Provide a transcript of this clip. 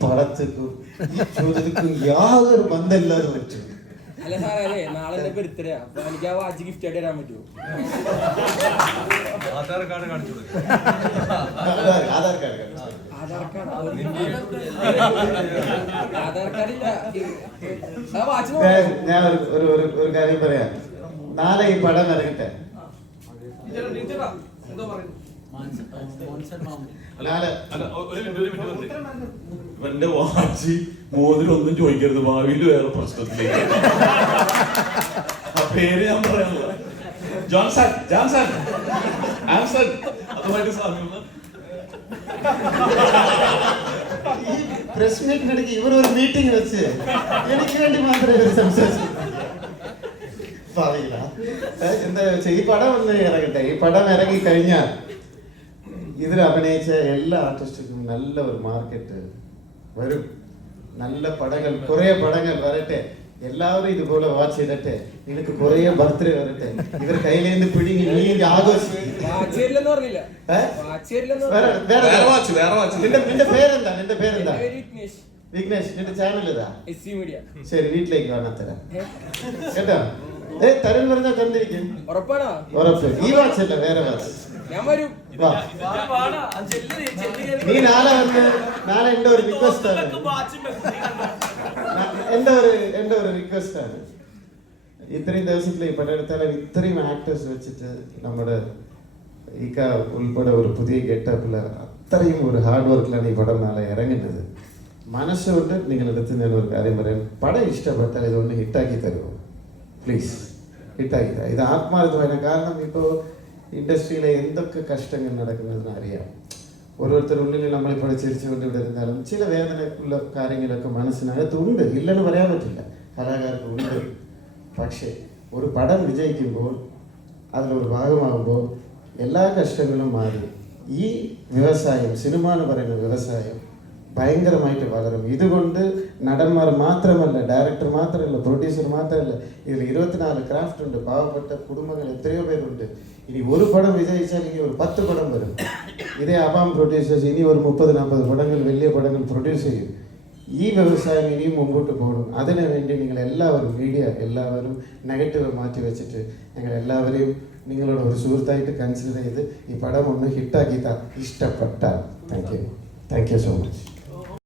പടത്തിനും ഈ ചോദ്യത്തിനും യാതൊരു ബന്ധമില്ലാതെ പറ്റും. അല്ല സാറേ, അതെ നാളെ എന്റെ ബർത്ത്ഡേ, അപ്പൊ എനിക്ക് ആ വാച്ച് ഗിഫ്റ്റ് ആയിട്ട് തരാൻ പറ്റുമോ? ആധാർ കാർഡ് കാണിച്ചു കൊടുക്കും. ആധാർ കാർഡ് ഇല്ല. ആ വാച്ച് ഞാൻ ഒരു കാര്യം പറയാം. നാളെ ഈ പടം ഇറങ്ങട്ടെ. എന്റെ വാച്ച് മോതിരം ഒന്നും ചോദിക്കരുത്, ഭാവിയിൽ വേറെ പ്രശ്നത്തിലേക്ക്. ആ പേര് ഞാൻ പറയാനുള്ള ജോൺസൺ ജോൺസൺ ആൻസൺ അതുമായിട്ട് സാമ്യമുള്ള ഈ പ്രസ് മീറ്റിനിടയ്ക്ക് ഇവർ ഒരു മീറ്റിംഗ് വെച്ച് എനിക്ക് വേണ്ടി മാത്രമേ സംസാരിച്ചു. എന്താ വെച്ചാൽ ഈ പടം ഒന്ന് ഇറങ്ങട്ടെ. ഈ പടം ഇറങ്ങി കഴിഞ്ഞാൽ ഇതിൽ അഭിനയിച്ച എല്ലാ ആർട്ടിസ്റ്റുക്കും നല്ല ഒരു മാർക്കറ്റ് വരും. നല്ല പടങ്ങൾ, കുറെ പടങ്ങൾ വരട്ടെ. എല്ലാവരും ഇതുപോലെ വാച്ച് ചെയ്തിട്ടെ. നിനക്ക് കുറെ ബർത്ത്ഡേ വരട്ടെ. ഇവർ കയ്യിലേന്ന് പിടിങ്ങി നീ ആഘോഷിക്കും. നിന്റെ പേരെന്താ? വിഘ്നേഷ്. നിന്റെ ചാനൽ ഇതാ. ശരി, വീട്ടിലേക്ക് കാണാൻ തരാം കേട്ടോ. തരുൺ പറഞ്ഞാൽ തന്നിരിക്കും. ഉറപ്പ്. ഈ വാച്ചല്ല, വേറെ വാച്ച്. നീ നാളെ വന്ന് നാളെ എന്റെ ഒരു റിക്വസ്റ്റ് ആണ്. എന്റെ ഒരു റിക്വസ്റ്റ് ആണ്. ഇത്രയും ദിവസത്തിൽ ഈ പടം എടുത്താലും ഇത്രയും ആക്ടേഴ്സ് വെച്ചിട്ട് നമ്മുടെ ഇക്ക ഉൾപ്പെടെ ഒരു പുതിയ ഗെറ്റപ്പിൽ അത്രയും ഒരു ഹാർഡ് വർക്കിലാണ് ഈ പടം നാളെ ഇറങ്ങുന്നത്. മനസ്സുകൊണ്ട് നിങ്ങളെടുത്ത് ഞാൻ ഒരു കാര്യം പറയാം. പടം ഇഷ്ടപ്പെട്ടാൽ ഇതൊന്ന് ഹിറ്റാക്കി തരുമോ പ്ലീസ്? ഹിറ്റാക്കി തരാം. ഇത് ആത്മാർത്ഥമായ. കാരണം ഇപ്പോൾ ഇൻഡസ്ട്രിയിലെ എന്തൊക്കെ കഷ്ടങ്ങൾ നടക്കുന്നതെന്ന് അറിയാം. ഓരോരുത്തരുള്ളിൽ നമ്മളിപ്പോൾ ചിരിച്ചുകൊണ്ട് ഇവിടെ ഇരുന്നാലും ചില വേദനയുള്ള കാര്യങ്ങളൊക്കെ മനസ്സിനകത്തുണ്ട്, ഇല്ലെന്ന് പറയാൻ പറ്റില്ല. കലാകാർക്കുണ്ട്. പക്ഷേ ഒരു പടം വിജയിക്കുമ്പോൾ, അതിലൊരു ഭാഗമാകുമ്പോൾ എല്ലാ കഷ്ടങ്ങളും മാറി ഈ വ്യവസായം, സിനിമ എന്ന് പറയുന്ന വ്യവസായം ഭയങ്കരമായിട്ട് വളരും. ഇതുകൊണ്ട് നടന്മാർ മാത്രമല്ല, ഡയറക്ടർ മാത്രമല്ല, പ്രൊഡ്യൂസർ മാത്രമല്ല, ഇതിൽ 24 ക്രാഫ്റ്റ് ഉണ്ട്. പാവപ്പെട്ട കുടുംബങ്ങൾ എത്രയോ പേരുണ്ട്. ഇനി ഒരു പടം വിജയിച്ചാൽ ഇനി ഒരു 10 പടം വരും. ഇതേ അബാം പ്രൊഡ്യൂസേഴ്സ് ഇനി ഒരു 30-40 പടങ്ങൾ, വലിയ പടങ്ങൾ പ്രൊഡ്യൂസ് ചെയ്യും. ഈ വ്യവസായം ഇനിയും മുമ്പോട്ട് പോകണം. അതിനു വേണ്ടി നിങ്ങൾ എല്ലാവരും, മീഡിയ എല്ലാവരും നെഗറ്റീവ് മാറ്റി വെച്ചിട്ട് ഞങ്ങൾ എല്ലാവരെയും നിങ്ങളോട് ഒരു സുഹൃത്തായിട്ട് കൺസിഡർ ചെയ്ത് ഈ പടം ഒന്ന് ഹിറ്റാക്കി ഇഷ്ടപ്പെട്ടാൽ താങ്ക് യു സോ മച്ച്.